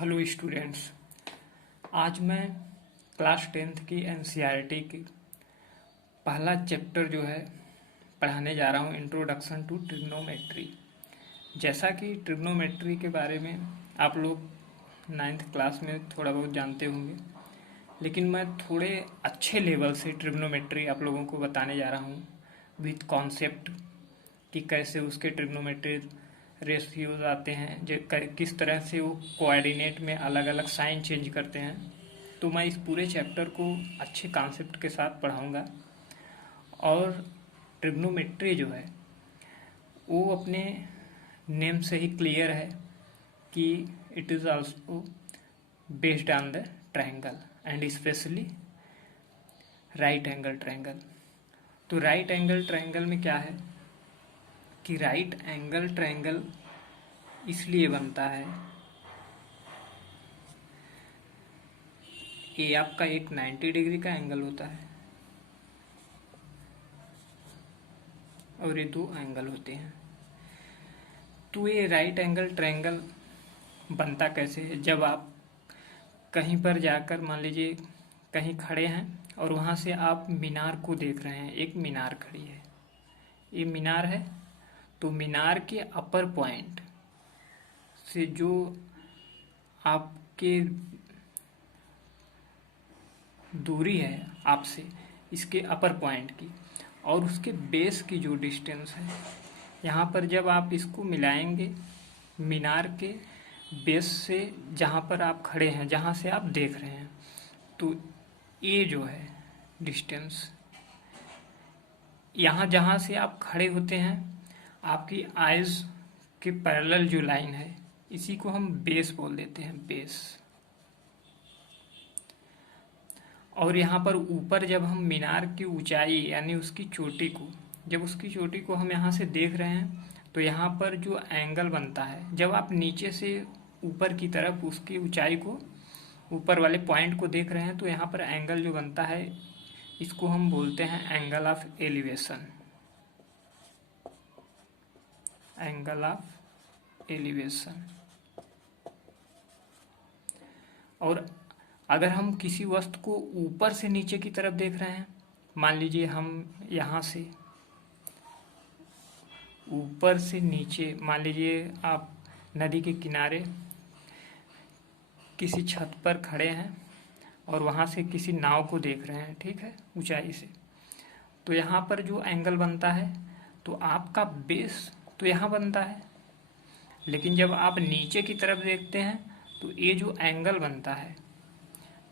Hello students. आज मैं class 10th की एनसीईआरटी की पहला चैप्टर जो है पढ़ाने जा रहा हूँ, इंट्रोडक्शन टू ट्रिग्नोमेट्री। जैसा कि ट्रिग्नोमेट्री के बारे में आप लोग 9th क्लास में थोड़ा बहुत जानते होंगे, लेकिन मैं थोड़े अच्छे लेवल से ट्रिग्नोमेट्री आप लोगों को बताने जा रहा हूँ विथ कॉन्सेप्ट कि कैसे उसके ट्रिग्नोमेट्री रेशियोज आते हैं, जो किस तरह से वो कोऑर्डिनेट में अलग अलग साइन चेंज करते हैं। तो मैं इस पूरे चैप्टर को अच्छे कॉन्सेप्ट के साथ पढ़ाऊँगा। और ट्रिग्नोमेट्री जो है वो अपने नेम से ही क्लियर है कि it is also based on the triangle and specially right angle triangle. तो राइट एंगल ट्रायंगल में क्या है कि राइट एंगल ट्रायंगल इसलिए बनता है, ये आपका एक 90 डिग्री का एंगल होता है और ये दो एंगल होते हैं। तो ये राइट एंगल ट्रायंगल बनता कैसे है? जब आप कहीं पर जाकर मान लीजिए कहीं खड़े हैं और वहाँ से आप मीनार को देख रहे हैं, एक मीनार खड़ी है, ये मीनार है। तो मीनार के अपर पॉइंट से जो आपके दूरी है आपसे, इसके अपर पॉइंट की और उसके बेस की जो डिस्टेंस है, यहाँ पर जब आप इसको मिलाएंगे मीनार के बेस से जहाँ पर आप खड़े हैं, जहाँ से आप देख रहे हैं, तो ये जो है डिस्टेंस, यहाँ जहाँ से आप खड़े होते हैं आपकी आइज़ के पैरेलल जो लाइन है, इसी को हम बेस बोल देते हैं, बेस। और यहाँ पर ऊपर जब हम मीनार की ऊंचाई यानी उसकी चोटी को, जब उसकी चोटी को हम यहाँ से देख रहे हैं, तो यहाँ पर जो एंगल बनता है, जब आप नीचे से ऊपर की तरफ उसकी ऊंचाई को, ऊपर वाले पॉइंट को देख रहे हैं, तो यहाँ पर एंगल जो बनता है इसको हम बोलते हैं angle of elevation, angle of elevation. और अगर हम किसी वस्तु को ऊपर से नीचे की तरफ देख रहे हैं, मान लीजिए हम यहाँ से ऊपर से नीचे, मान लीजिए आप नदी के किनारे किसी छत पर खड़े हैं और वहाँ से किसी नाव को देख रहे हैं, ठीक है, ऊंचाई से, तो यहाँ पर जो एंगल बनता है, तो आपका बेस तो यहाँ बनता है, लेकिन जब आप नीचे की तरफ देखते हैं तो ये जो एंगल बनता है,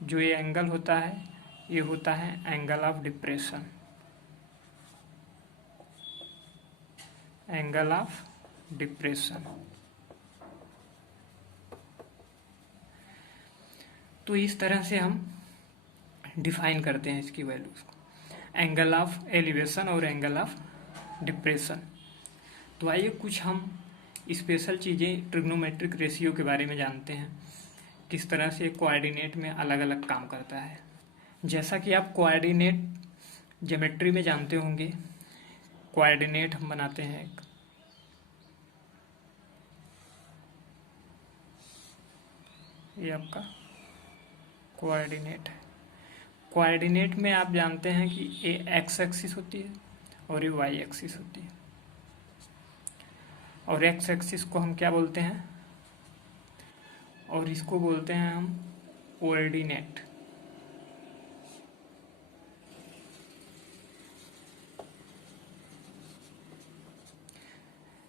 जो ये एंगल होता है, ये होता है angle of depression, angle of depression. तो इस तरह से हम डिफाइन करते हैं इसकी वैल्यूज को, एंगल ऑफ एलिवेशन और एंगल ऑफ डिप्रेशन। तो आइए कुछ हम स्पेशल चीज़ें ट्रिग्नोमेट्रिक रेशियो के बारे में जानते हैं, किस तरह से कोऑर्डिनेट में अलग अलग काम करता है। जैसा कि आप कोऑर्डिनेट ज्योमेट्री में जानते होंगे, कोऑर्डिनेट हम बनाते हैं एक, ये आपका कोऑर्डिनेट है। कोऑर्डिनेट में आप जानते हैं कि ये एक्स एक्सिस होती है और ये वाई एक्सिस होती है। और एक्स एक्सिस को हम क्या बोलते हैं, और इसको बोलते हैं हम कोऑर्डिनेट।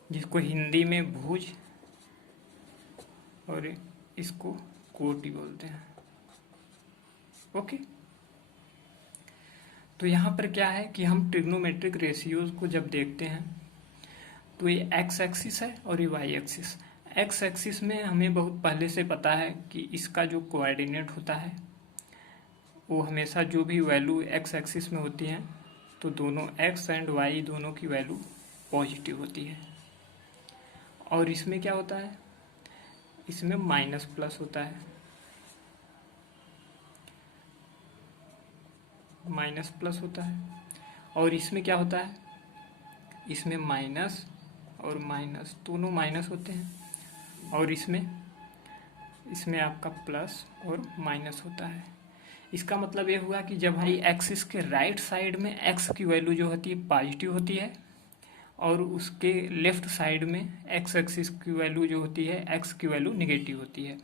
जिसको हिंदी में भुज और इसको कोटि बोलते हैं। ओके, तो यहाँ पर क्या है कि हम ट्रिग्नोमेट्रिक रेशियोज को जब देखते हैं तो ये एक्स एक्सिस है और ये वाई एक्सिस। एक्स एक्सिस में हमें बहुत पहले से पता है कि इसका जो कोऑर्डिनेट होता है वो हमेशा जो भी वैल्यू एक्स एक्सिस में होती है, तो दोनों एक्स एंड वाई दोनों की वैल्यू पॉजिटिव होती है। और इसमें क्या होता है, इसमें माइनस प्लस होता है, माइनस प्लस होता है। और इसमें क्या होता है, इसमें माइनस और माइनस दोनों माइनस होते हैं, और इसमें इसमें आपका प्लस और माइनस होता है। इसका मतलब ये हुआ कि जब हम एक्सिस के राइट साइड में एक्स की वैल्यू जो होती है पॉजिटिव होती है और उसके लेफ्ट साइड में एक्स एक्सिस की वैल्यू जो होती है एक्स की वैल्यू निगेटिव होती है।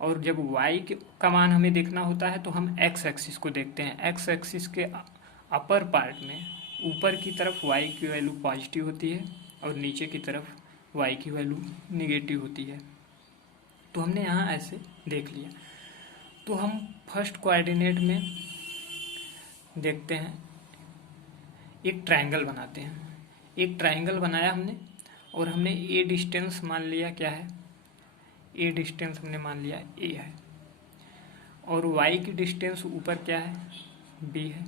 और जब वाई का मान हमें देखना होता है तो हम एक्स एक्सिस को देखते हैं। एक्स एक्सिस के अपर पार्ट में ऊपर की तरफ वाई की वैल्यू पॉजिटिव होती है और नीचे की तरफ वाई की वैल्यू निगेटिव होती है। तो हमने यहाँ ऐसे देख लिया। तो हम फर्स्ट कोऑर्डिनेट में देखते हैं, एक ट्रायंगल बनाते हैं। एक ट्रायंगल बनाया हमने और हमने ए डिस्टेंस मान लिया क्या है, ए डिस्टेंस हमने मान लिया ए है और वाई की डिस्टेंस ऊपर क्या है बी है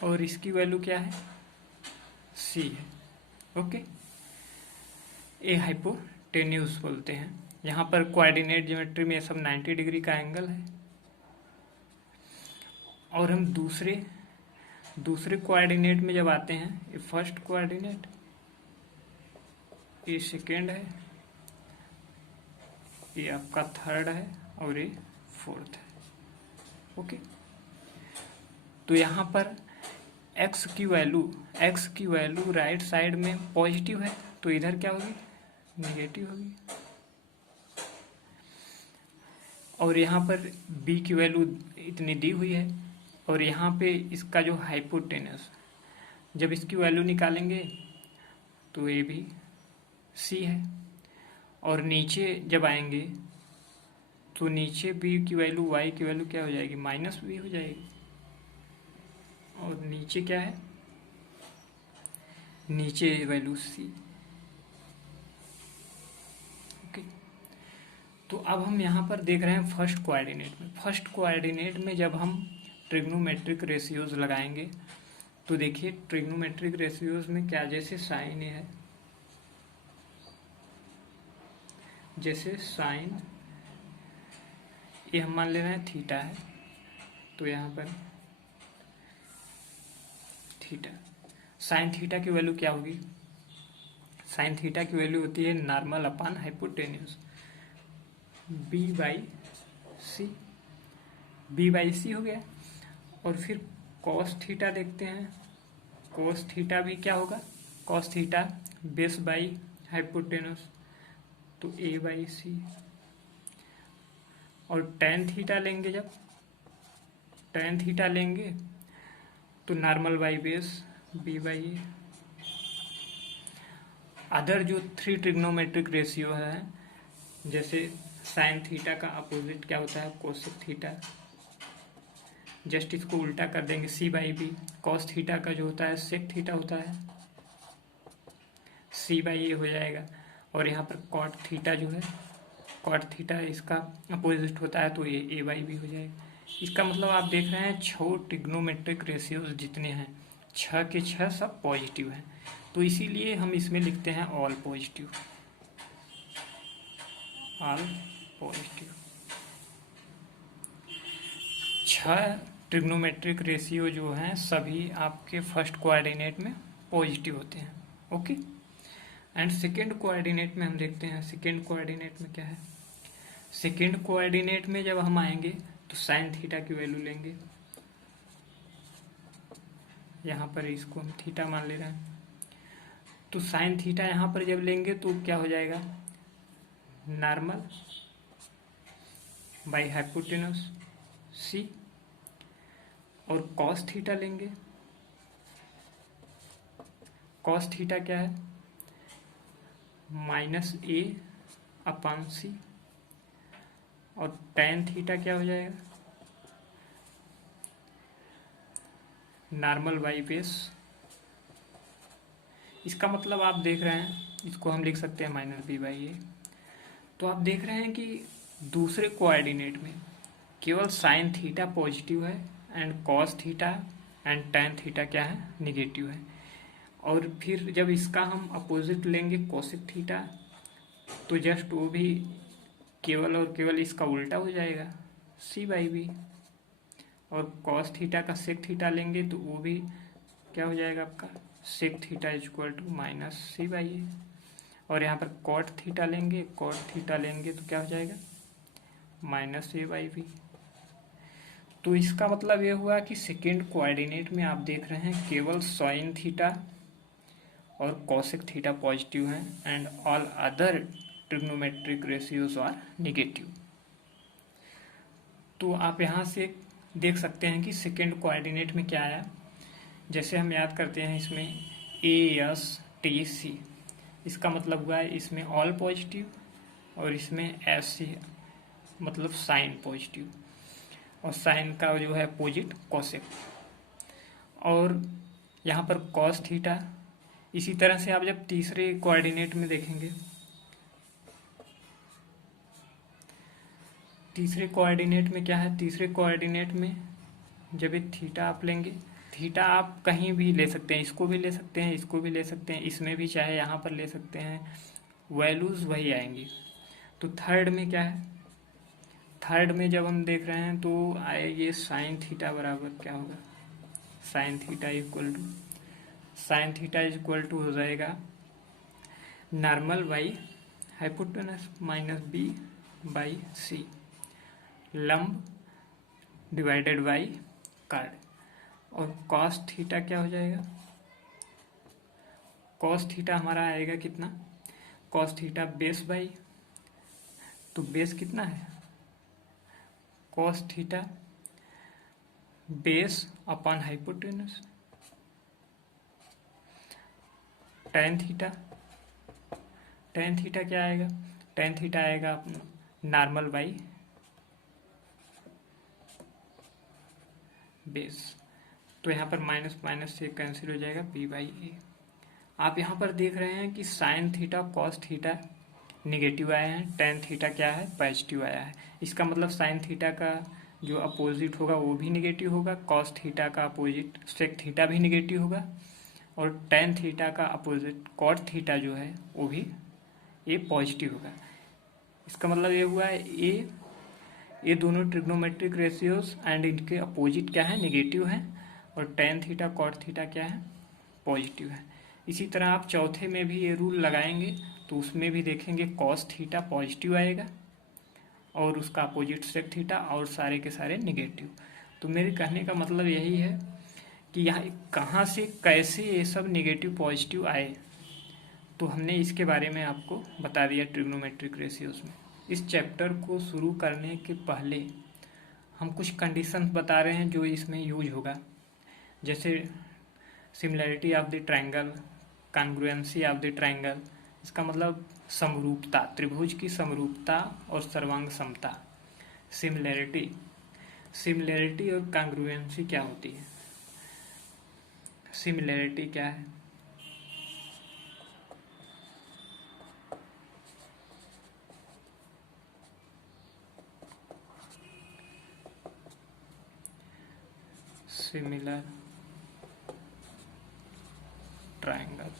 और इसकी वैल्यू क्या है सी है। ओके, ए हाइपोटेन्यूज बोलते हैं। यहाँ पर कोऑर्डिनेट ज्योमेट्री में सब 90 डिग्री का एंगल है। और हम दूसरे कोऑर्डिनेट में जब आते हैं, ये फर्स्ट कोऑर्डिनेट, ये सेकेंड है, ये आपका थर्ड है और ये फोर्थ है। ओके, तो यहाँ पर x की वैल्यू राइट साइड में पॉजिटिव है तो इधर क्या होगी नेगेटिव होगी। और यहाँ पर b की वैल्यू इतनी दी हुई है और यहाँ पे इसका जो हाइपोटेनस, जब इसकी वैल्यू निकालेंगे तो ये भी c है। और नीचे जब आएंगे तो नीचे b की वैल्यू y की वैल्यू क्या हो जाएगी माइनस b हो जाएगी। और नीचे क्या है, नीचे वैल्यू c। ओके, तो अब हम यहाँ पर देख रहे हैं फर्स्ट कोऑर्डिनेट में जब हम ट्रिग्नोमेट्रिक रेशियोज लगाएंगे तो देखिए ट्रिग्नोमेट्रिक रेशियोज में क्या, जैसे साइन ए है, जैसे साइन ये हम मान ले रहे हैं थीटा है तो यहाँ पर थीटा, साइन थीटा की वैल्यू क्या होगी, साइन थीटा की वैल्यू होती है normal upon hypotenuse B by C हो गया। और फिर कॉस थीटा देखते हैं, कॉस थीटा भी क्या होगा, cos theta base by hypotenuse तो ए बाई सी। और टेन थीटा लेंगे, जब टेन थीटा लेंगे तो normal by base B by A. Other जो 3 ट्रिग्नोमेट्रिक रेशियो है, जैसे साइन थीटा का अपोजिट क्या होता है कोसेक थीटा, जस्ट इसको उल्टा कर देंगे सी बाई बी। कॉस थीटा का जो होता है सेक थीटा होता है सी बाई ए हो जाएगा। और यहाँ पर कॉट थीटा जो है, कॉट थीटा इसका अपोजिट होता है तो ए बाई बी हो जाएगा। इसका मतलब आप देख रहे हैं 6 ट्रिग्नोमेट्रिक रेशियोज जितने हैं 6 के 6 सब पॉजिटिव हैं। तो इसीलिए हम इसमें लिखते हैं all positive, all positive. 6 trigonometric ratio जो हैं सभी आपके फर्स्ट कोऑर्डिनेट में पॉजिटिव होते हैं। ओके, एंड सेकेंड कोऑर्डिनेट में हम देखते हैं, सेकेंड कोऑर्डिनेट में क्या है, सेकेंड कोऑर्डिनेट में जब हम आएंगे तो साइन थीटा की वैल्यू लेंगे, यहाँ पर इसको हम थीटा मान ले रहे हैं। तो साइन थीटा यहाँ पर जब लेंगे तो क्या हो जाएगा नॉर्मल बाई हाइपोटेनस सी। और कॉस थीटा लेंगे, कॉस थीटा क्या है माइनस ए अपान सी। और टेन थीटा क्या हो जाएगा नॉर्मल बाई बेस। इसका मतलब आप देख रहे हैं, इसको हम लिख सकते हैं माइनस बी बाई ए। तो आप देख रहे हैं कि दूसरे कोऑर्डिनेट में केवल साइन थीटा पॉजिटिव है and cos theta and tan theta क्या है निगेटिव है। और फिर जब इसका हम अपोजिट लेंगे कोसेक थीटा तो जस्ट वो भी केवल और केवल इसका उल्टा हो जाएगा सी बाई बी। और कॉस थीटा का सेक थीटा लेंगे तो वो भी क्या हो जाएगा आपका sec theta is equal to minus C by A. और यहाँ पर कॉट थीटा लेंगे, कॉट थीटा लेंगे तो क्या हो जाएगा -a/b। तो इसका मतलब ये हुआ कि सेकेंड कोऑर्डिनेट में आप देख रहे हैं केवल साइन थीटा और कॉसेक थीटा पॉजिटिव हैं and all other trigonometric ratios are negative. तो आप यहाँ से देख सकते हैं कि सेकेंड कोऑर्डिनेट में क्या आया। जैसे हम याद करते हैं इसमें ASTC, इसका मतलब हुआ है इसमें ऑल पॉजिटिव और इसमें SC मतलब साइन पॉजिटिव, और साइन का जो है अपोजिट कॉसेक, और यहाँ पर कॉस थीटा। इसी तरह से आप जब तीसरे कोऑर्डिनेट में देखेंगे, तीसरे कोऑर्डिनेट में क्या है, तीसरे कोऑर्डिनेट में जब ये थीटा आप लेंगे, थीटा आप कहीं भी ले सकते हैं, इसको भी ले सकते हैं, इसको भी ले सकते हैं, इसमें भी चाहे यहाँ पर ले सकते हैं, वैल्यूज वही आएंगी। तो थर्ड में क्या है, थर्ड में जब हम देख रहे हैं तो आएगी साइन थीटा बराबर क्या होगा, साइन थीटा इक्वल टू हो जाएगा normal by hypotenuse minus b/c, लंब डिवाइडेड बाई कार्ड। और कॉस थीटा क्या हो जाएगा, कॉस थीटा हमारा आएगा कितना, कॉस थीटा बेस बाई, तो बेस कितना है, cos theta base upon hypotenuse, tan theta, tan theta क्या आएगा, टेन थीटा आएगा अपना नॉर्मल बाई बेस। तो यहाँ पर माइनस माइनस से कैंसिल हो जाएगा b/a। आप यहाँ पर देख रहे हैं कि sign theta cos theta negative आए हैं, टेन थीटा क्या है पॉजिटिव आया है। इसका मतलब साइन थीटा का जो अपोजिट होगा वो भी निगेटिव होगा, कॉस थीटा का अपोजिट सेक थीटा भी निगेटिव होगा, और टेन थीटा का अपोजिट कॉट थीटा जो है वो भी ये पॉजिटिव होगा। इसका मतलब ये हुआ है ये दोनों ट्रिग्नोमेट्रिक रेशियोज एंड इनके अपोजिट क्या है, निगेटिव है, और टेन थीटा कॉट थीटा क्या है, पॉजिटिव है। इसी तरह आप चौथे में भी ये रूल लगाएंगे तो उसमें भी देखेंगे कॉस थीटा पॉजिटिव आएगा और उसका अपोजिट सेक थीटा और सारे के सारे निगेटिव। तो मेरे कहने का मतलब यही है कि यहाँ कहाँ से कैसे ये सब निगेटिव पॉजिटिव आए, तो हमने इसके बारे में आपको बता दिया ट्रिग्नोमेट्रिक रेशियोज में। इस चैप्टर को शुरू करने के पहले हम कुछ कंडीशंस बता रहे हैं जो इसमें यूज होगा, जैसे similarity of the triangle, congruency of the triangle, इसका मतलब समरूपता, त्रिभुज की समरूपता और सर्वांग समता। सिमिलैरिटी और कॉन्ग्रुएंसी क्या होती है, सिमिलैरिटी क्या है, सिमिलर ट्रायंगल,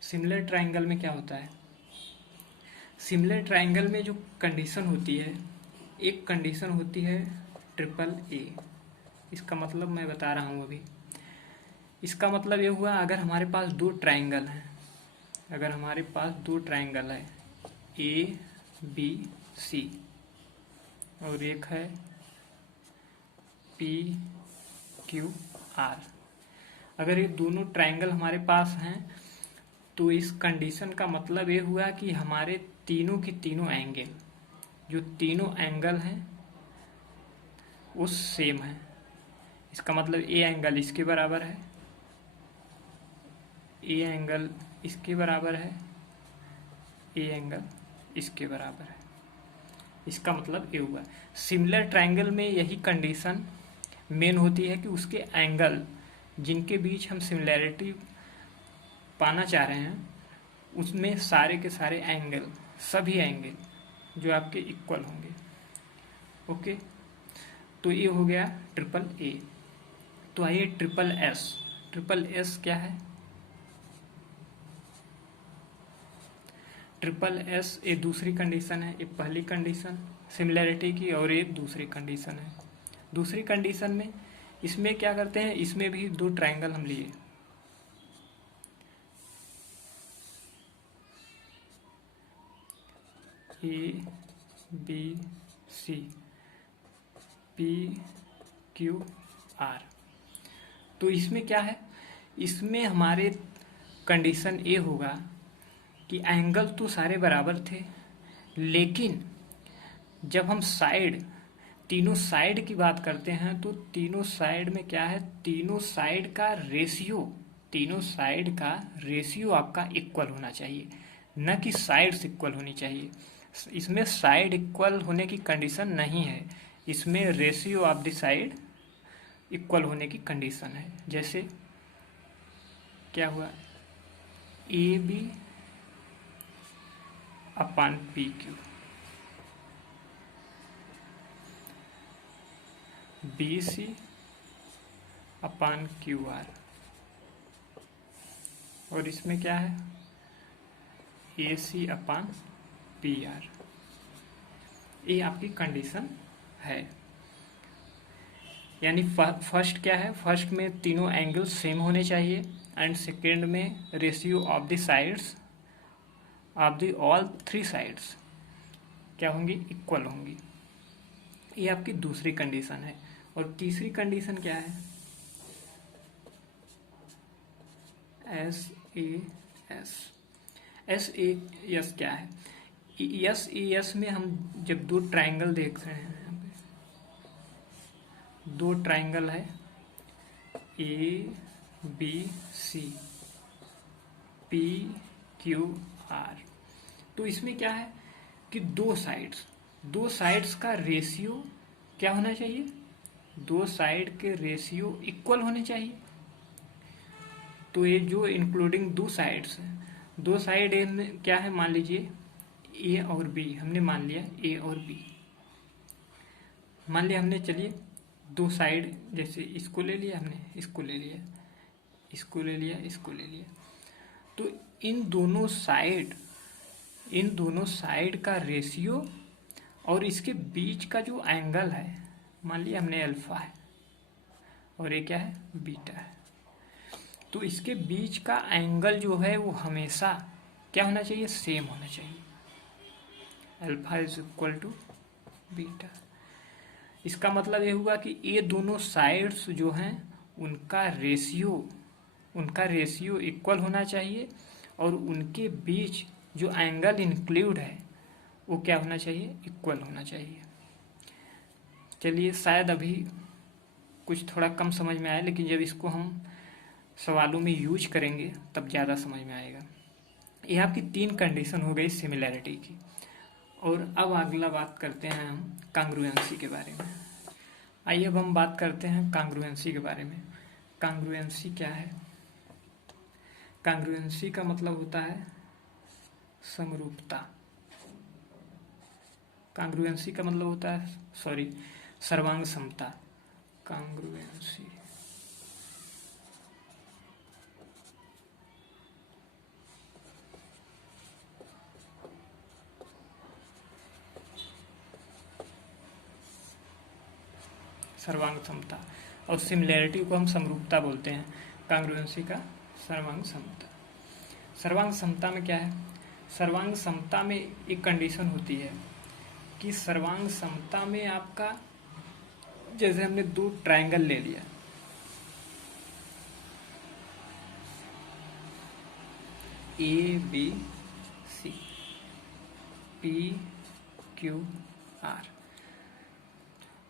सिमिलर ट्रायंगल में क्या होता है, सिमिलर ट्रायंगल में जो कंडीशन होती है, एक कंडीशन होती है AAA। इसका मतलब मैं बता रहा हूँ अभी। इसका मतलब ये हुआ अगर हमारे पास दो ट्रायंगल हैं, अगर हमारे पास दो ट्रायंगल है ABC और एक है PQR, अगर ये दोनों ट्रायंगल हमारे पास हैं तो इस कंडीशन का मतलब ये हुआ कि हमारे तीनों के तीनों एंगल, जो तीनों एंगल हैं वो सेम है। इसका मतलब ए एंगल इसके बराबर है, ए एंगल इसके बराबर है, ए एंगल इसके बराबर है। इसका मतलब ये हुआ। सिमिलर ट्रायंगल में यही कंडीशन मेन होती है कि उसके एंगल जिनके बीच हम सिमिलैरिटी पाना चाह रहे हैं उसमें सारे के सारे एंगल, सभी एंगल जो आपके इक्वल होंगे। ओके, तो ये हो गया AAA। तो आइए SSS क्या है, SSS ये दूसरी कंडीशन है, ये पहली कंडीशन सिमिलैरिटी की और ये दूसरी कंडीशन है। दूसरी कंडीशन में इसमें क्या करते हैं, इसमें भी दो ट्रायंगल हम लिए, A B C P Q R. तो इसमें क्या है, इसमें हमारे कंडीशन ए होगा कि एंगल तो सारे बराबर थे, लेकिन जब हम साइड, तीनों साइड की बात करते हैं तो तीनों साइड में क्या है, तीनों साइड का रेशियो, तीनों साइड का रेशियो आपका इक्वल होना चाहिए, न कि साइड्स इक्वल होनी चाहिए। इसमें साइड इक्वल होने की कंडीशन नहीं है, इसमें ratio of the side equal होने की कंडीशन है। जैसे क्या हुआ, A B upon P Q, B C upon Q R, और इसमें क्या है, ए सी अपान पी आर। ये आपकी कंडीशन है। यानी फर्स्ट क्या है, फर्स्ट में तीनों एंगल सेम होने चाहिए, एंड सेकेंड में ratio of the sides of the all three sides क्या होंगी, इक्वल होंगी। ये आपकी दूसरी कंडीशन है। और तीसरी कंडीशन क्या है, एस ए एस क्या है, एस में हम जब दो ट्रायंगल देख रहे हैं, यहाँ पे दो ट्रायंगल है, A B C P Q R, तो इसमें क्या है कि दो साइड्स का रेशियो क्या होना चाहिए, दो साइड के रेशियो इक्वल होने चाहिए। तो ये जो इंक्लूडिंग दो साइड्स है, दो साइड में क्या है, मान लीजिए ए और बी, हमने मान लिया ए और बी, मान लिया हमने, चलिए दो साइड, जैसे इसको ले लिया हमने, इसको ले लिया, इसको ले लिया, इसको ले लिया, तो इन दोनों साइड का रेशियो और इसके बीच का जो एंगल है, मान लिया हमने अल्फा है और ये क्या है, बीटा है, तो इसके बीच का एंगल जो है वो हमेशा क्या होना चाहिए, सेम होना चाहिए, alpha is equal to beta. इसका मतलब ये हुआ कि ये दोनों साइड्स जो हैं उनका रेशियो इक्वल होना चाहिए, और उनके बीच जो एंगल इंक्लूड है वो क्या होना चाहिए, इक्वल होना चाहिए। चलिए, शायद अभी कुछ थोड़ा कम समझ में आया, लेकिन जब इसको हम सवालों में यूज करेंगे तब ज़्यादा समझ में आएगा। ये आपकी तीन कंडीशन हो गई सिमिलैरिटी की। और अब अगला बात करते हैं हम कांग्रुएंसी के बारे में। आइए अब हम बात करते हैं कांग्रुएंसी के बारे में। कांग्रुएंसी क्या है? कांग्रुएंसी का मतलब होता है समरूपता। कांग्रुएंसी का मतलब होता है सर्वांग समता। कांग्रुएंसी सर्वांग समता, और सिमिलैरिटी को हम समरूपता बोलते हैं। कांग्रुएंसी का सर्वांग समता। सर्वांग समता में क्या है? सर्वांग समता में एक कंडीशन होती है कि सर्वांग समता में आपका, जैसे हमने दो ट्रायंगल ले लिया, A B C P Q R,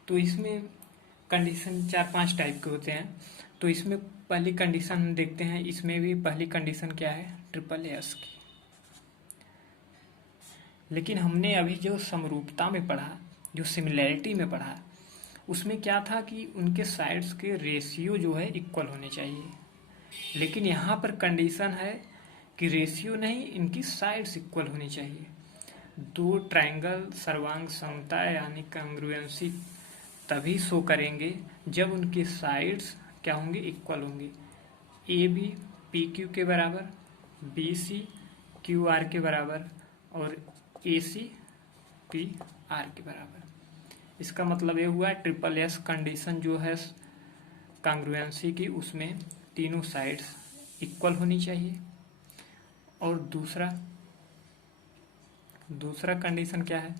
तो इसमें कंडीशन 4-5 टाइप के होते हैं। तो इसमें पहली कंडीशन हम देखते हैं, इसमें भी पहली कंडीशन क्या है? ट्रिपल एस की। लेकिन हमने अभी जो समरूपता में पढ़ा, जो सिमिलैरिटी में पढ़ा, उसमें क्या था कि उनके साइड्स के रेशियो जो है इक्वल होने चाहिए। लेकिन यहाँ पर कंडीशन है कि रेशियो नहीं, इनकी साइड्स इक्वल होनी चाहिए। दो ट्रायंगल सर्वांग समता यानी कांग्रुएंसी तभी शो करेंगे जब उनके साइड्स क्या होंगे? इक्वल होंगे। ए बी पी क्यू के बराबर, बी सी क्यू आर के बराबर, और ए सी पी आर के बराबर। इसका मतलब ये हुआ ट्रिपल एस कंडीशन जो है कांग्रुएंसी की, उसमें तीनों साइड्स इक्वल होनी चाहिए। और दूसरा कंडीशन क्या है?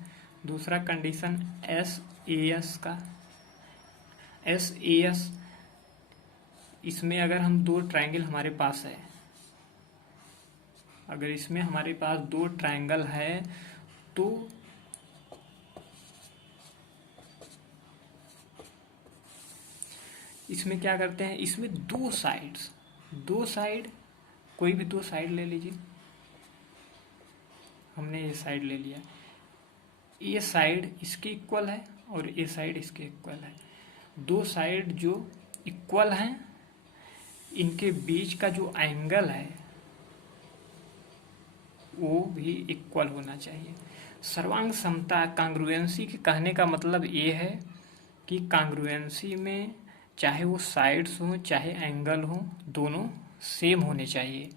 दूसरा कंडीशन एस ए एस का। एस ए एस, इसमें अगर हम दो ट्रायंगल हमारे पास है, अगर इसमें हमारे पास दो ट्रायंगल है तो इसमें क्या करते हैं, इसमें दो साइड कोई भी दो साइड ले लीजिए। हमने ये साइड ले लिया, ये साइड इसके इक्वल है और ये साइड इसके इक्वल है। दो साइड जो इक्वल हैं, इनके बीच का जो एंगल है वो भी इक्वल होना चाहिए। सर्वांग समता, कांग्रुएंसी के कहने का मतलब ये है कि कांग्रुएंसी में चाहे वो साइड्स हों चाहे एंगल हो, दोनों सेम होने चाहिए।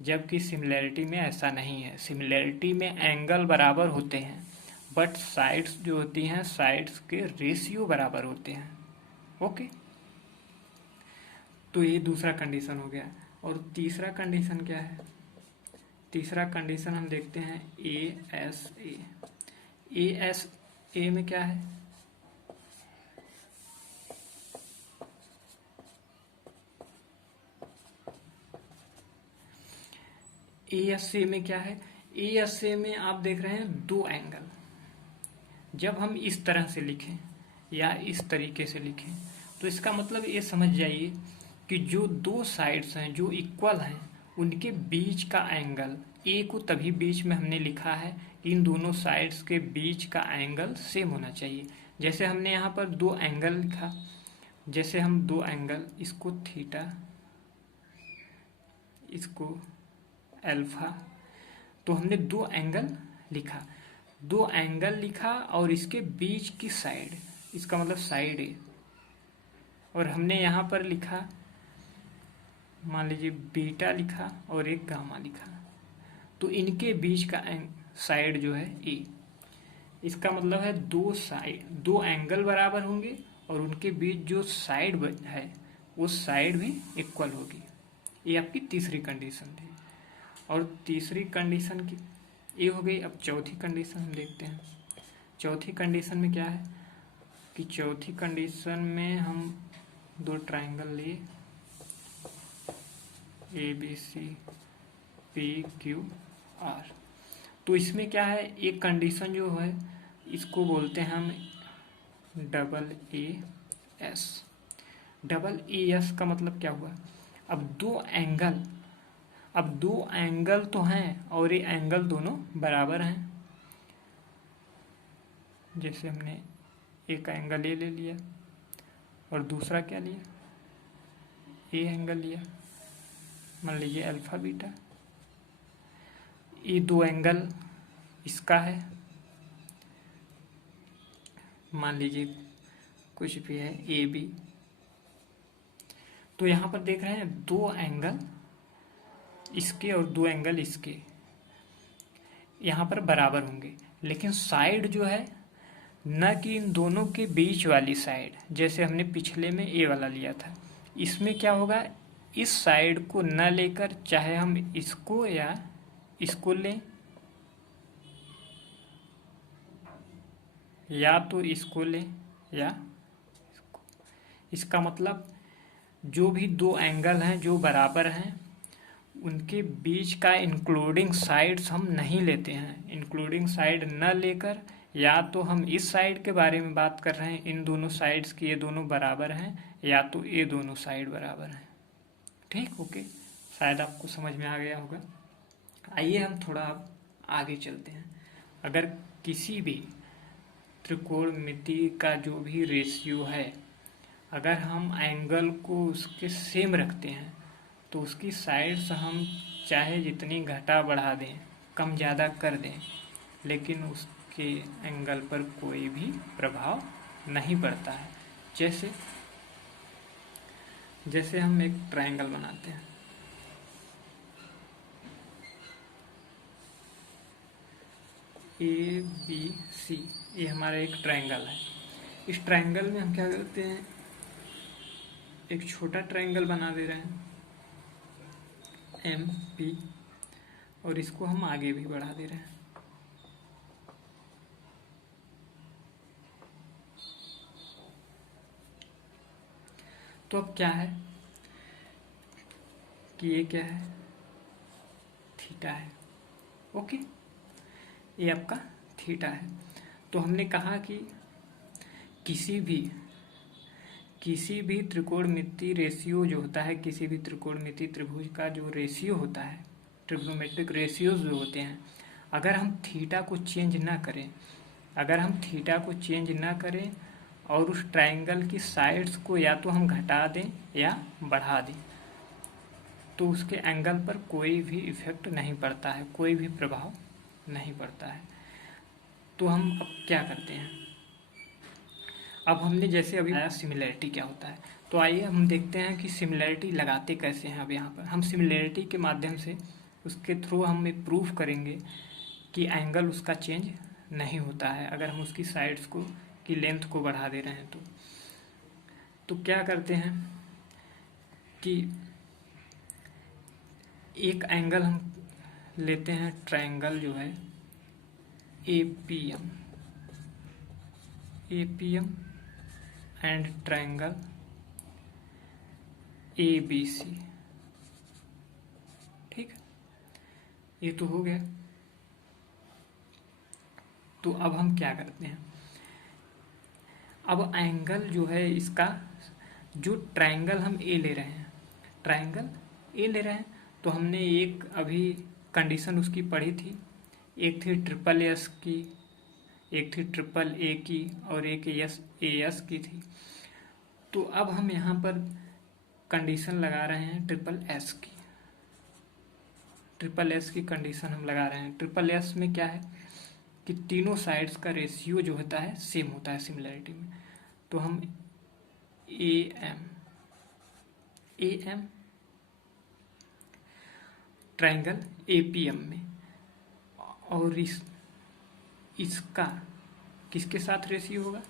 जबकि सिमिलैरिटी में ऐसा नहीं है। सिमिलैरिटी में एंगल बराबर होते हैं, बट साइड्स जो होती हैं, साइड्स के रेशियो बराबर होते हैं। ओके, तो ये दूसरा कंडीशन हो गया। और तीसरा कंडीशन क्या है? तीसरा कंडीशन हम देखते हैं A S A. A S A में क्या है? ए एस ए में क्या है? ए एस ए में आप देख रहे हैं दो एंगल। जब हम इस तरह से लिखें या इस तरीके से लिखें तो इसका मतलब ये समझ जाइए कि जो दो साइड्स हैं जो इक्वल हैं, उनके बीच का एंगल, ए को तभी बीच में हमने लिखा है कि इन दोनों साइड्स के बीच का एंगल सेम होना चाहिए। जैसे हमने यहाँ पर दो एंगल लिखा, जैसे हम दो एंगल, इसको थीटा, इसको अल्फा, तो हमने दो एंगल लिखा और इसके बीच की साइड, इसका मतलब साइड ए, और हमने यहाँ पर लिखा, मान लीजिए बीटा लिखा और एक गामा लिखा, तो इनके बीच का साइड जो है ए। इसका मतलब है दो एंगल बराबर होंगे और उनके बीच जो साइड है वो साइड भी इक्वल होगी। ये आपकी तीसरी कंडीशन थी। और तीसरी कंडीशन की ये हो गई। अब चौथी कंडीशन हम देखते हैं। चौथी कंडीशन में क्या है कि चौथी कंडीशन में हम दो ट्रायंगल लिए, A B C P Q R. तो इसमें क्या है, एक कंडीशन जो है इसको बोलते हैं हम double A S. Double A S का मतलब क्या हुआ? अब दो एंगल तो हैं और ये एंगल दोनों बराबर हैं। जैसे हमने एक एंगल ए ले लिया और दूसरा क्या लिया, ए एंगल लिया, मान लीजिए अल्फा बीटा। ये दो एंगल इसका है, मान लीजिए कुछ भी है ए बी। तो यहाँ पर देख रहे हैं दो एंगल इसके और दो एंगल इसके यहाँ पर बराबर होंगे, लेकिन साइड जो है, न कि इन दोनों के बीच वाली साइड, जैसे हमने पिछले में ए वाला लिया था, इसमें क्या होगा, इस साइड को न लेकर चाहे हम इसको या इसको लें, या तो इसको लें या इसको। इसका मतलब जो भी दो एंगल हैं जो बराबर हैं, उनके बीच का इंक्लूडिंग साइड्स हम नहीं लेते हैं। इंक्लूडिंग साइड न लेकर या तो हम इस साइड के बारे में बात कर रहे हैं, इन दोनों साइड्स की ये दोनों बराबर हैं, या तो ये दोनों साइड बराबर हैं। ठीक, ओके, शायद आपको समझ में आ गया होगा। आइए हम थोड़ा आगे चलते हैं। अगर किसी भी त्रिकोणमिति का जो भी रेशियो है, अगर हम एंगल को उसके सेम रखते हैं तो उसकी साइड्स हम चाहे जितनी घटा बढ़ा दें, कम ज़्यादा कर दें, लेकिन उसके एंगल पर कोई भी प्रभाव नहीं पड़ता है। जैसे हम एक ट्रायंगल बनाते हैं, ए बी सी, ये हमारा एक ट्रायंगल है। इस ट्रायंगल में हम क्या करते हैं, एक छोटा ट्रायंगल बना दे रहे हैं एम पी, और इसको हम आगे भी बढ़ा दे रहे हैं। तो अब क्या है कि ये क्या है, थीटा है। ओके, ये आपका थीटा है। तो हमने कहा कि किसी भी त्रिकोणमितीय रेशियो जो होता है, किसी भी त्रिकोणमितीय त्रिभुज का जो रेशियो होता है, ट्रिग्नोमेट्रिक रेशियोज जो होते हैं, अगर हम थीटा को चेंज ना करें, और उस ट्रायंगल की साइड्स को या तो हम घटा दें या बढ़ा दें, तो उसके एंगल पर कोई भी इफेक्ट नहीं पड़ता है, कोई भी प्रभाव नहीं पड़ता है। तो हम अब क्या करते हैं, अब हमने जैसे अभी आया सिमिलैरिटी क्या होता है, तो आइए हम देखते हैं कि सिमिलैरिटी लगाते कैसे हैं। अब यहाँ पर हम सिमिलैरिटी के माध्यम से, उसके थ्रू हम प्रूफ करेंगे कि एंगल उसका चेंज नहीं होता है अगर हम उसकी साइड्स को की लेंथ को बढ़ा दे रहे हैं। तो क्या करते हैं कि एक एंगल हम लेते हैं, ट्रायंगल जो है एपीएम एंड ट्रायंगल एबीसी। ठीक, ये तो हो गया। तो अब हम क्या करते हैं, अब एंगल जो है इसका, जो ट्रायंगल हम ए ले रहे हैं, तो हमने एक अभी कंडीशन उसकी पढ़ी थी, एक थी ट्रिपल एस की, एक थी ट्रिपल ए की, और एक एस की थी। तो अब हम यहाँ पर कंडीशन लगा रहे हैं ट्रिपल एस की कंडीशन हम लगा रहे हैं। ट्रिपल एस में क्या है कि तीनों साइड्स का रेशियो जो होता है सेम होता है सिमिलैरिटी में। तो हम ए एम ट्रायंगल एपीएम में, और इसका किसके साथ रेशियो होगा,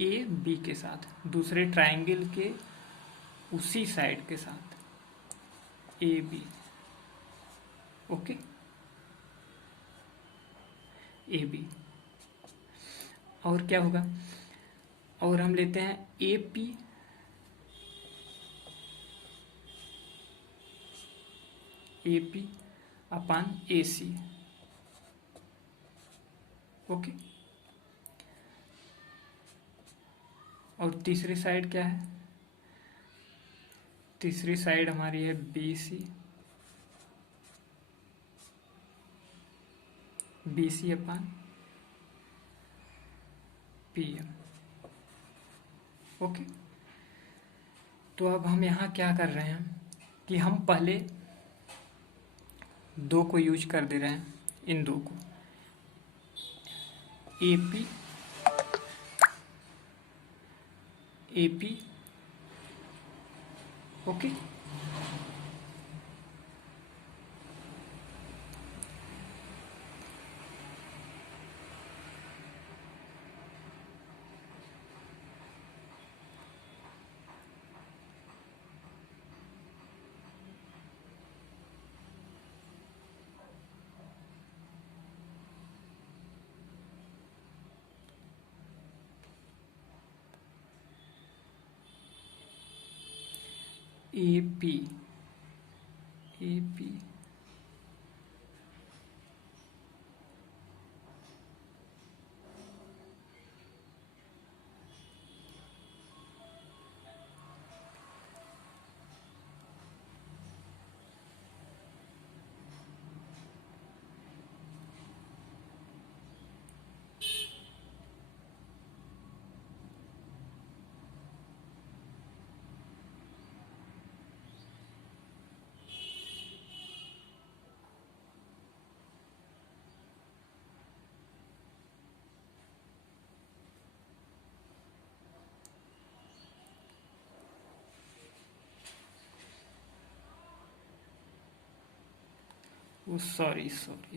ए बी के साथ, दूसरे ट्रायंगल के उसी साइड के साथ, A B. Okay, A B. और क्या होगा, और हम लेते हैं A P upon A C. Okay, और तीसरी साइड क्या है, तीसरी साइड हमारी है बी सी अपान पी एम। ओके, तो अब हम यहाँ क्या कर रहे हैं कि हम पहले दो को यूज कर दे रहे हैं, इन दो को, एपी। ओके, एपी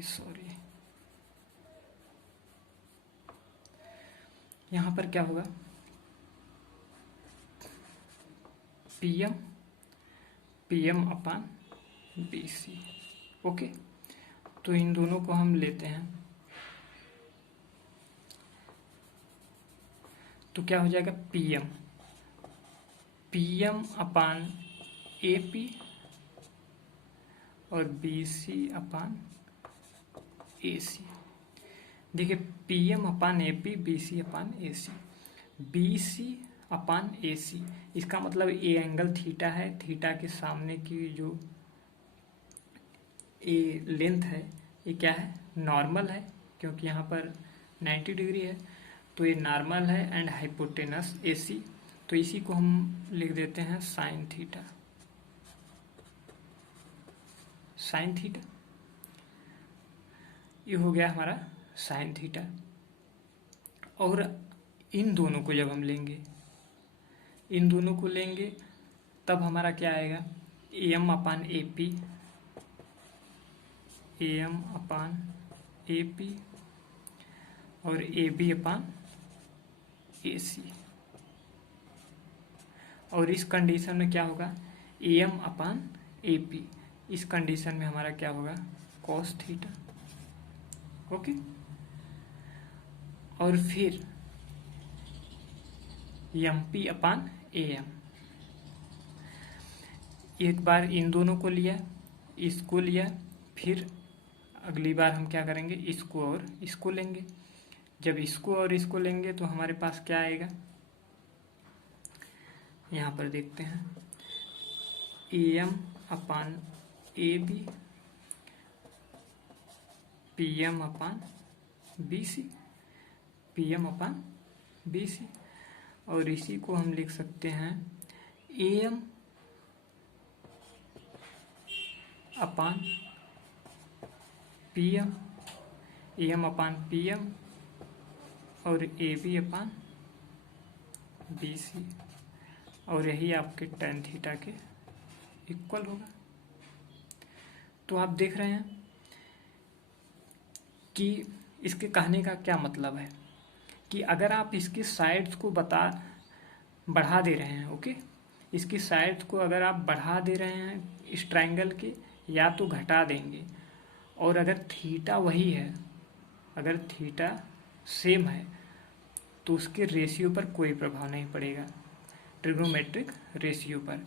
सॉरी, यहाँ पर क्या होगा, पी एम अपान बी सी। ओके, तो इन दोनों को हम लेते हैं तो क्या हो जाएगा, P M upon A P और B C upon A C. देखिए, P M upon A P, B C upon A C, B C upon A C, इसका मतलब ए एंगल थीटा है, थीटा के सामने की जो ए लेंथ है ये क्या है, नॉर्मल है, क्योंकि यहाँ पर 90 डिग्री है, तो ये नॉर्मल है, एंड हाइपोटेनस ए सी, तो इसी को हम लिख देते हैं साइन थीटा। साइन थीटा ये हो गया हमारा साइन थीटा। और इन दोनों को जब हम लेंगे, इन दोनों को लेंगे तब हमारा क्या आएगा, A M upon A P, A M upon A P और ए बी अपान ए सी। और इस कंडीशन में क्या होगा, A M upon A P, इस कंडीशन में हमारा क्या होगा, कॉस थीटा। ओके, और फिर M P upon A M, एक बार इन दोनों को लिया, इसको लिया, फिर अगली बार हम क्या करेंगे, इसको और इसको लेंगे। जब इसको और इसको लेंगे तो हमारे पास क्या आएगा, यहाँ पर देखते हैं, A M upon A B, P M upon B C, P M upon B C, और इसी को हम लिख सकते हैं A M upon P M, A M upon P M और A B upon B C, और यही आपके tan थीटा के इक्वल होगा। तो आप देख रहे हैं कि इसके कहने का क्या मतलब है, कि अगर आप इसकी साइड्स को बढ़ा दे रहे हैं, ओके, इसकी साइड्स को अगर आप बढ़ा दे रहे हैं इस ट्रायंगल के, या तो घटा देंगे, और अगर थीटा वही है, अगर थीटा सेम है, तो उसके रेशियो पर कोई प्रभाव नहीं पड़ेगा, ट्रिग्नोमेट्रिक रेशियो पर।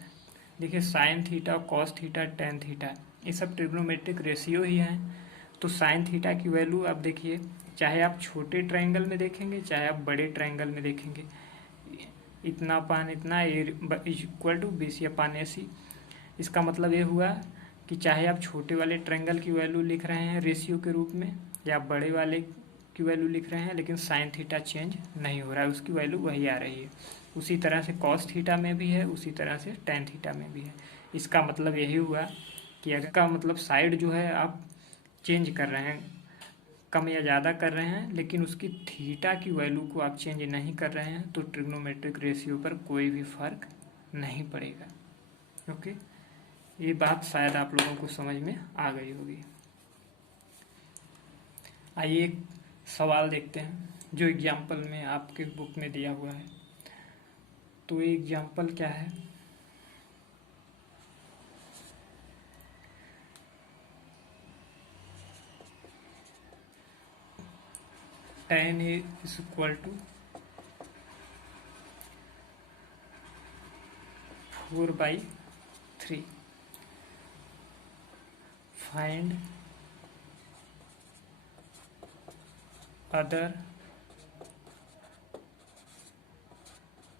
देखिए, sign theta, cos theta, tan theta, ये सब ट्रिग्नोमेट्रिक रेशियो ही हैं। तो साइन थीटा की वैल्यू आप देखिए, चाहे आप छोटे ट्रायंगल में देखेंगे, चाहे आप बड़े ट्रायंगल में देखेंगे, इतना अपान इतना equal to be C upon A C. इसका मतलब ये हुआ कि चाहे आप छोटे वाले ट्रायंगल की वैल्यू लिख रहे हैं रेशियो के रूप में, या बड़े वाले की वैल्यू लिख रहे हैं, लेकिन साइन थीटा चेंज नहीं हो रहा है, उसकी वैल्यू वही आ रही है। उसी तरह से कॉस थीटा में भी है, उसी तरह से टेन थीटा में भी है। इसका मतलब यही हुआ कि अगर का मतलब साइड जो है आप चेंज कर रहे हैं, कम या ज़्यादा कर रहे हैं, लेकिन उसकी थीटा की वैल्यू को आप चेंज नहीं कर रहे हैं, तो ट्रिग्नोमेट्रिक रेशियो पर कोई भी फर्क नहीं पड़ेगा। ओके, ये बात शायद आप लोगों को समझ में आ गई होगी। आइए एक सवाल देखते हैं जो एग्जाम्पल में आपके बुक में दिया हुआ है। तो ये एग्जाम्पल क्या है, tan A is equal to 4/3. Find other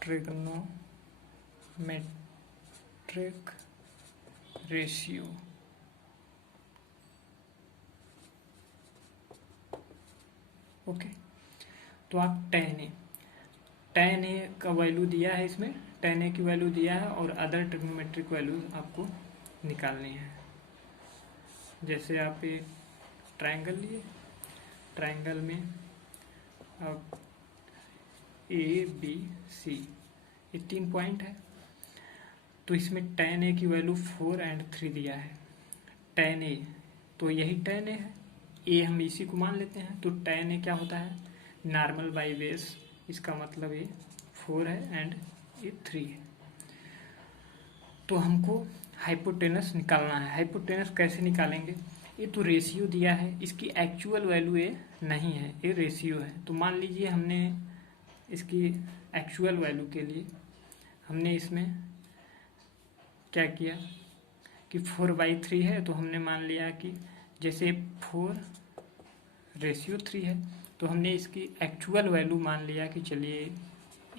trigonometric ratio. Okay, तो आप tan A का वैल्यू दिया है, इसमें tan A की वैल्यू दिया है, और अदर ट्रिग्नोमेट्रिक वैल्यू आपको निकालनी है। जैसे आप एक ट्रायंगल लिए, ट्रायंगल में अब ABC ये 3 पॉइंट है, तो इसमें tan A की वैल्यू 4 और 3 दिया है। tan A, तो यही tan A है, A हम इसी को मान लेते हैं, तो tan A क्या होता है, नॉर्मल बाई बेस, इसका मतलब ये 4 है एंड ये 3 है। तो हमको हाइपोटेनस निकालना है। हाइपोटेनस कैसे निकालेंगे? ये तो रेशियो दिया है, इसकी एक्चुअल वैल्यू ये नहीं है, ये रेशियो है। तो मान लीजिए हमने इसकी एक्चुअल वैल्यू के लिए हमने इसमें क्या किया कि 4/3 है, तो हमने मान लिया कि जैसे 4:3 है, तो हमने इसकी एक्चुअल वैल्यू मान लिया कि चलिए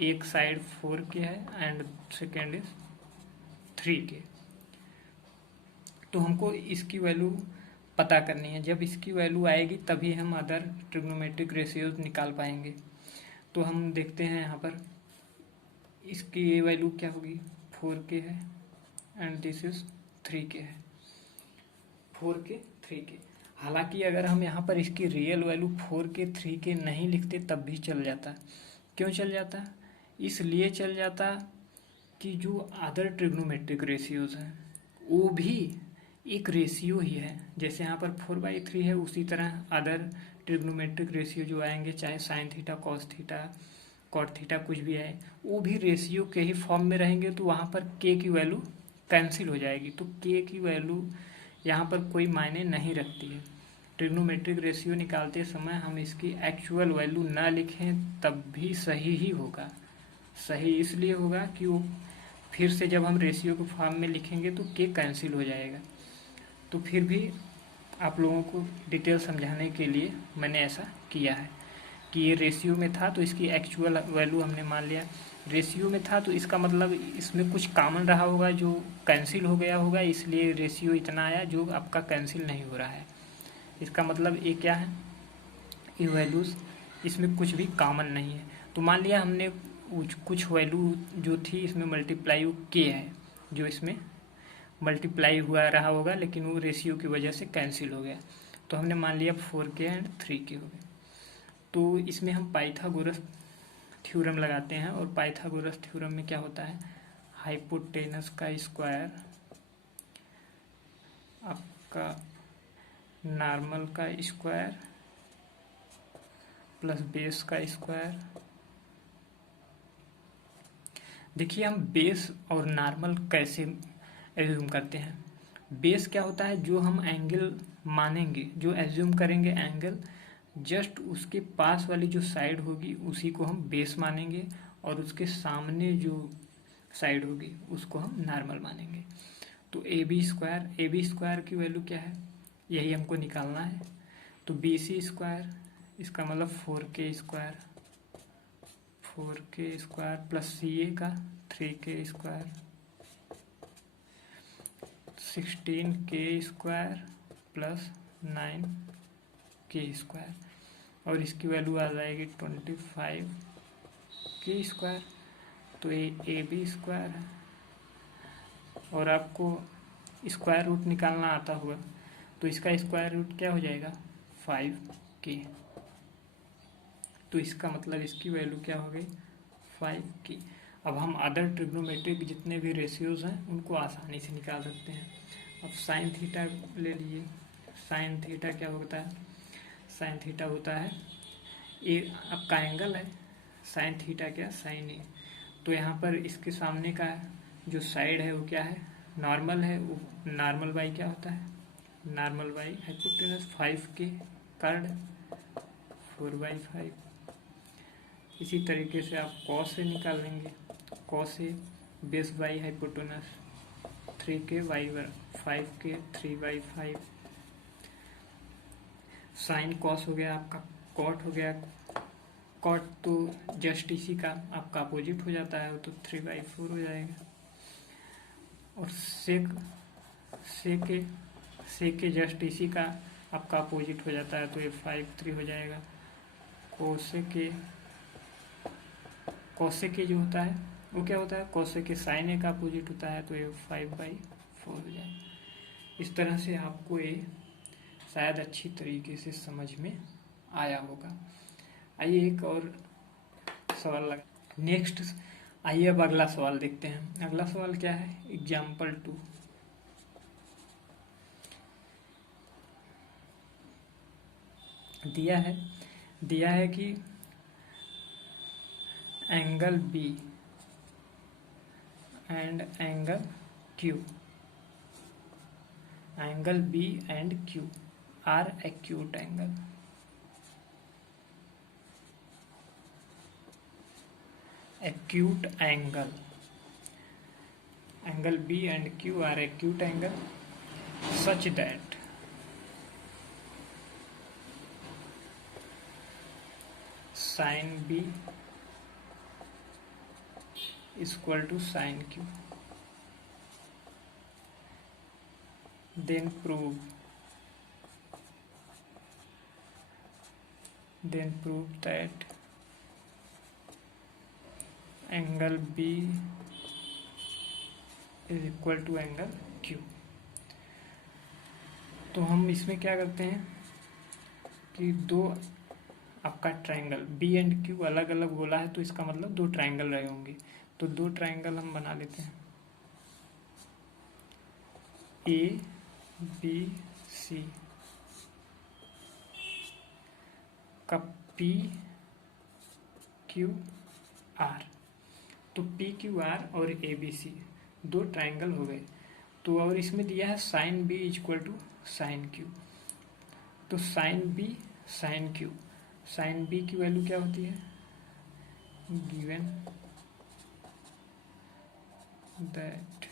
एक साइड 4 के है एंड सेकेंड इज 3 के। तो हमको इसकी वैल्यू पता करनी है। जब इसकी वैल्यू आएगी तभी हम अदर ट्रिग्नोमेट्रिक रेशियोज निकाल पाएंगे। तो हम देखते हैं यहाँ पर इसकी ये वैल्यू क्या होगी, 4 के है एंड दिस इज 3 के है, 4 के 3 के। हालांकि अगर हम यहाँ पर इसकी रियल वैल्यू 4 के 3 के नहीं लिखते तब भी चल जाता। क्यों चल जाता? इसलिए चल जाता कि जो अदर ट्रिग्नोमेट्रिक रेशियोज हैं वो भी एक रेशियो ही है। जैसे यहाँ पर 4/3 है, उसी तरह अदर ट्रिग्नोमेट्रिक रेशियो जो आएंगे, चाहे sine theta, cos theta, cot theta कुछ भी आए, वो भी रेशियो के ही फॉर्म में रहेंगे। तो वहाँ पर के की वैल्यू कैंसिल हो जाएगी। तो के की वैल्यू यहाँ पर कोई मायने नहीं रखती है। ट्रिग्नोमेट्रिक रेशियो निकालते समय हम इसकी एक्चुअल वैल्यू ना लिखें तब भी सही ही होगा। सही इसलिए होगा कि वो फिर से जब हम रेशियो के फॉर्म में लिखेंगे तो के कैंसिल हो जाएगा। तो फिर भी आप लोगों को डिटेल समझाने के लिए मैंने ऐसा किया है कि ये रेशियो में था तो इसकी एक्चुअल वैल्यू हमने मान लिया। रेशियो में था तो इसका मतलब इसमें कुछ कॉमन रहा होगा जो कैंसिल हो गया होगा, इसलिए रेशियो इतना आया जो आपका कैंसिल नहीं हो रहा है। इसका मतलब ये क्या है, ये वैल्यूज़ इसमें कुछ भी कॉमन नहीं है। तो मान लिया हमने कुछ वैल्यू जो थी इसमें मल्टीप्लाई के है, जो इसमें मल्टीप्लाई हुआ रहा होगा लेकिन वो रेशियो की वजह से कैंसिल हो गया। तो हमने मान लिया 4 के एंड 3 के हो गए। तो इसमें हम पाइथागोरस थ्योरम लगाते हैं, और पाइथागोरस थ्योरम में क्या होता है, हाइपोटेनस का स्क्वायर आपका नॉर्मल का स्क्वायर प्लस बेस का स्क्वायर। देखिए हम बेस और नॉर्मल कैसे एज्यूम करते हैं। बेस क्या होता है, जो हम एंगल मानेंगे, जो एज्यूम करेंगे एंगल, जस्ट उसके पास वाली जो साइड होगी उसी को हम बेस मानेंगे, और उसके सामने जो साइड होगी उसको हम नॉर्मल मानेंगे। तो ए बी स्क्वायर की वैल्यू क्या है, यही हमको निकालना है। तो बी सी स्क्वायर, इसका मतलब 4 के स्क्वायर प्लस सी ए का 3 के स्क्वायर, 16 के स्क्वायर प्लस 9 के स्क्वायर, और इसकी वैल्यू आ जाएगी 25 के स्क्वायर। तो ये ए बी स्क्वायर है, और आपको स्क्वायर रूट निकालना आता हुआ तो इसका स्क्वायर रूट क्या हो जाएगा, 5 के। तो इसका मतलब इसकी वैल्यू क्या हो गई, 5 के। अब हम अदर ट्रिग्नोमेट्रिक जितने भी रेशियोज हैं उनको आसानी से निकाल सकते हैं। अब साइन थीटा ले लीजिए। साइन थीटा क्या होता है, साइन थीटा होता है ये आपका एंगल है, साइन थीटा क्या, साइन ए। तो यहाँ पर इसके सामने का जो साइड है वो क्या है, नॉर्मल है। वो नॉर्मल बाई क्या होता है, नॉर्मल बाई हाइपोटेनस, 5 के कर्ड 4/5। इसी तरीके से आप कॉस से निकाल लेंगे, कॉस से बेस बाई हाइपोटेनस 3 के 3/5। साइन कॉस हो गया आपका, कॉट हो गया, कॉट तो जस्ट इसी का आपका अपोजिट हो जाता है, तो 3/4 हो जाएगा। और सेक के जस्ट इसी का आपका अपोजिट हो जाता है, तो ये 5/3 हो जाएगा। कोसेक जो होता है वो क्या होता है, कोसेक के साइन ए का अपोजिट होता है, तो ये 5/4 हो जाएगा। इस तरह से आपको ये शायद अच्छी तरीके से समझ में आया होगा। आइए एक और सवाल लगा, नेक्स्ट आइए अब अगला सवाल देखते हैं। अगला सवाल क्या है, एग्जाम्पल 2। दिया है कि angle B and angle Q. Angle B and Q are acute angle. Acute angle. Angle B and Q are acute angle such that sin B is equal to sin Q. Then prove that angle B is equal to angle Q. तो हम इसमें क्या करते हैं कि दो आपका triangle B and Q अलग अलग बोला है, तो इसका मतलब दो ट्रायंगल रहे होंगे। तो दो ट्रायंगल हम बना लेते हैं, ABC का PQR। तो PQR और ABC दो ट्रायंगल हो गए। तो और इसमें दिया है sine B equal to sine Q। तो sine B sine Q, sine B की वैल्यू क्या होती है, गिवन दैट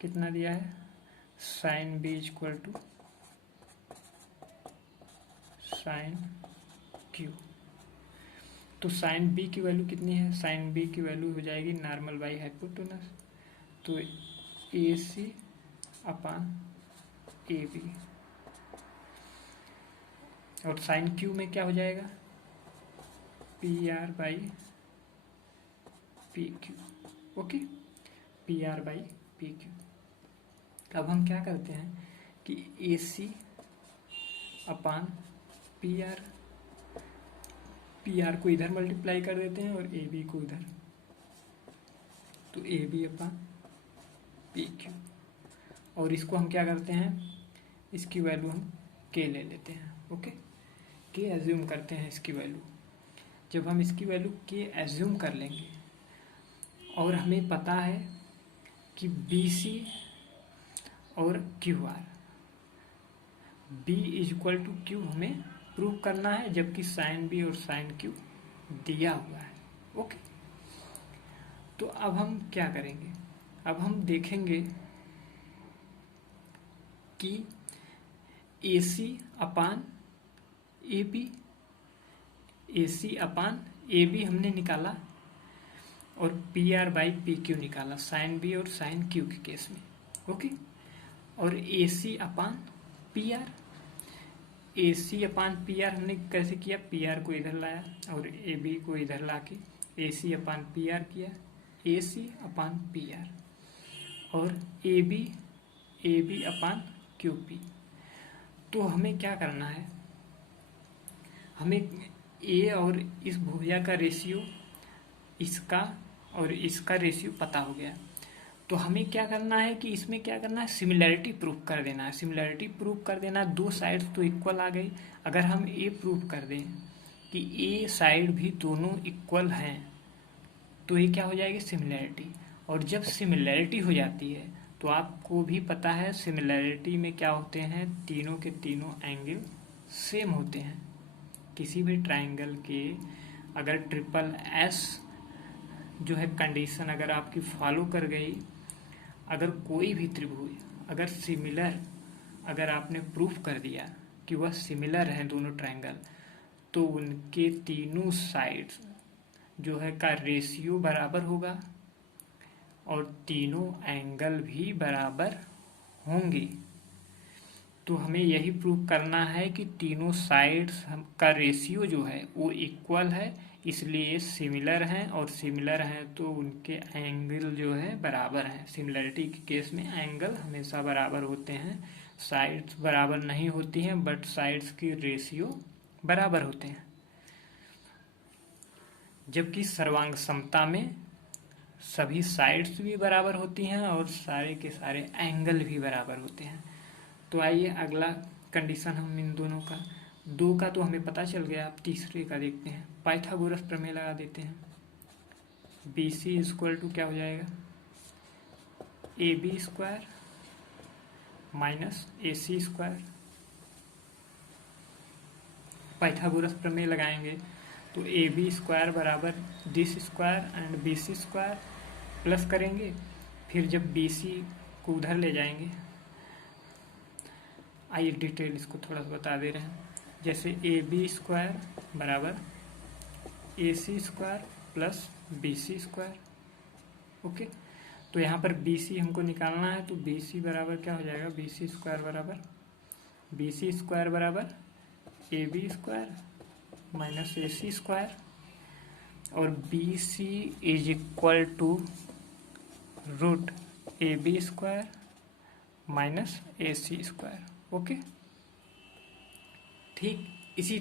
कितना दिया है, sine B equal to sine Q। तो साइन B की वैल्यू कितनी है, साइन B की वैल्यू हो जाएगी नॉर्मल बाई हाइपोटेनस, तो AC अपान AB। और साइन Q में क्या हो जाएगा, PR by PQ। Okay, PR by PQ। अब हम क्या करते हैं कि AC अपान PR को इधर मल्टीप्लाई कर देते हैं और AB को इधर, तो AB अपान PQ। और इसको हम क्या करते हैं, इसकी वैल्यू हम K ले लेते हैं। ओके, K एज्यूम करते हैं इसकी वैल्यू। जब हम इसकी वैल्यू K एज्यूम कर लेंगे और हमें पता है कि BC और QR B is equal to Q हमें प्रूव करना है, जबकि साइन B और साइन Q दिया हुआ है। ओके, तो अब हम क्या करेंगे, अब हम देखेंगे कि AC अपान AB हमने निकाला और PR बाई PQ निकाला, साइन B और साइन Q के केस में। ओके, और AC अपान PR हमने कैसे किया, PR को इधर लाया और AB को इधर ला के AC अपान PR किया, AC अपान PR, और AB अपान QP। तो हमें क्या करना है, हमें A और इस भुजा का रेशियो, इसका और इसका रेशियो पता हो गया। तो हमें क्या करना है कि इसमें क्या करना है, सिमिलैरिटी प्रूव कर देना है। सिमिलैरिटी प्रूव कर देना, दो साइड्स तो इक्वल आ गई। अगर हम ये प्रूव कर दें कि ए साइड भी दोनों इक्वल हैं, तो ये क्या हो जाएगी, सिमिलैरिटी। और जब सिमिलैरिटी हो जाती है तो आपको भी पता है सिमिलैरिटी में क्या होते हैं, तीनों के तीनों एंगल सेम होते हैं। किसी भी ट्राइंगल के अगर ट्रिपल एस जो है कंडीशन अगर आपकी फॉलो कर गई, अगर कोई भी त्रिभुज अगर सिमिलर, अगर आपने प्रूफ कर दिया कि वह सिमिलर हैं दोनों ट्रायंगल, तो उनके तीनों साइड्स जो है का रेशियो बराबर होगा और तीनों एंगल भी बराबर होंगे। तो हमें यही प्रूफ करना है कि तीनों साइड्स का रेशियो जो है वो इक्वल है, इसलिए सिमिलर हैं, और सिमिलर हैं तो उनके एंगल जो है बराबर हैं। सिमिलरिटी के केस में एंगल हमेशा बराबर होते हैं, साइड्स बराबर नहीं होती हैं, बट साइड्स की रेशियो बराबर होते हैं। जबकि सर्वांग समता में सभी साइड्स भी बराबर होती हैं और सारे के सारे एंगल भी बराबर होते हैं। तो आइए अगला कंडीशन हम इन दोनों का, दो का तो हमें पता चल गया, अब तीसरे का देखते हैं। पाइथागोरस प्रमेय लगा देते हैं। BC इक्वल टू क्या हो जाएगा, AB square minus AC square. Pythagoras प्रमेय लगाएंगे तो AB स्क्वायर बराबर this square and BC square plus करेंगे, फिर जब BC को उधर ले जाएंगे, आइए डिटेल इसको थोड़ा सा बता दे रहे हैं। जैसे AB स्क्वायर बराबर AC square plus BC square. Okay, तो यहाँ पर BC हमको निकालना है, तो BC बराबर क्या हो जाएगा, BC स्क्वायर बराबर AB square minus AC square, और BC is equal to root AB square minus AC square. Okay, ठीक इसी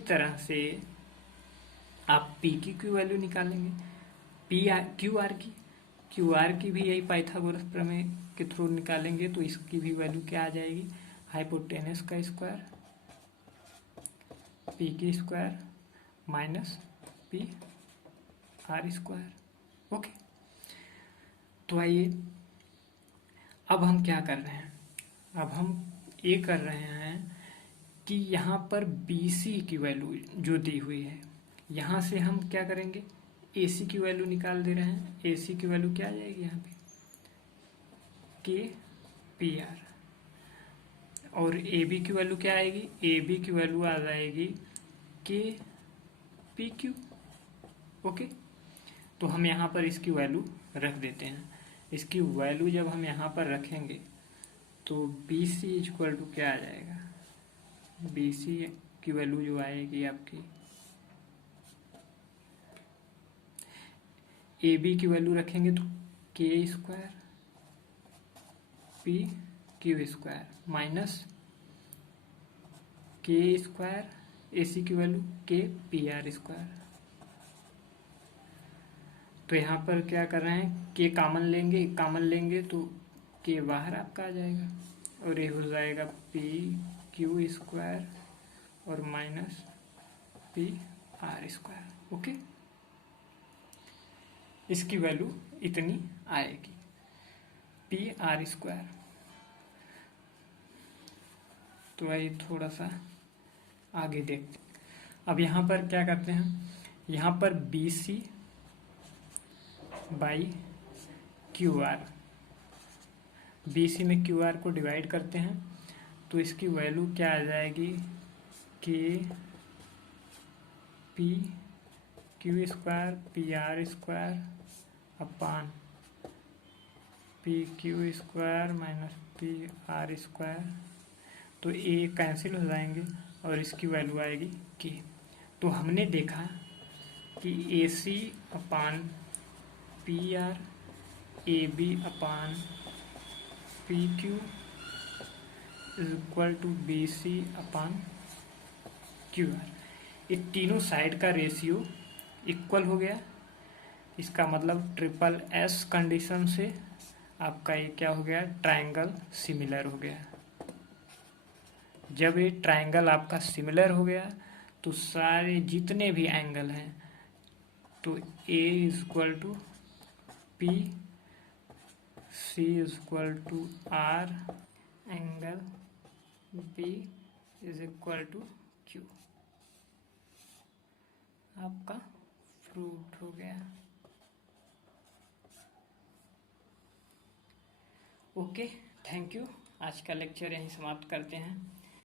तरह से आप P की क्यू वैल्यू निकालेंगे, क्यू आर की भी यही पाइथागोरस प्रमेय के थ्रू निकालेंगे, तो इसकी भी वैल्यू क्या आ जाएगी, हाइपोटेनस का स्क्वायर P की square minus P R square. Okay, तो आइए अब हम क्या कर रहे हैं, अब हम ये कर रहे हैं कि यहाँ पर BC की वैल्यू जो दी हुई है, यहाँ से हम क्या करेंगे, AC की वैल्यू निकाल दे रहे हैं। AC की वैल्यू क्या आ जाएगी यहाँ पे, KPR, और AB की वैल्यू क्या आएगी, AB की वैल्यू आ जाएगी KPQ। ओके, तो हम यहाँ पर इसकी वैल्यू रख देते हैं। इसकी वैल्यू जब हम यहाँ पर रखेंगे तो BC इक्वल टू क्या आ जाएगा, BC की वैल्यू जो आएगी आपकी, AB की वैल्यू रखेंगे तो K square PQ square minus K square, AC की वैल्यू KPR स्क्वायर। तो यहाँ पर क्या कर रहे हैं, K कॉमन लेंगे तो K बाहर आपका आ जाएगा, और ये हो जाएगा PQ स्क्वायर और माइनस PR स्क्वायर। ओके, इसकी वैल्यू इतनी आएगी, PR स्क्वायर। तो आइए थोड़ा सा आगे देखते हैं। अब यहाँ पर क्या करते हैं, यहाँ पर BC बाई QR, BC में QR को डिवाइड करते हैं, तो इसकी वैल्यू क्या आ जाएगी, KPQ square PR square upon PQ square minus PR square. तो ये कैंसिल हो जाएंगे और इसकी वैल्यू आएगी K। तो हमने देखा कि AC upon PR, AB upon PQ is equal to BC upon QR। ये तीनों साइड का रेशियो इक्वल हो गया, इसका मतलब ट्रिपल S कंडीशन से आपका ये क्या हो गया, ट्रायंगल सिमिलर हो गया। जब ये ट्रायंगल आपका सिमिलर हो गया तो सारे जितने भी एंगल हैं, तो A is equal to P, C is equal to R, angle B is equal to Q, आपका प्रूव्ड हो गया। Okay, thank you. आज का लेक्चर यहीं समाप्त करते हैं।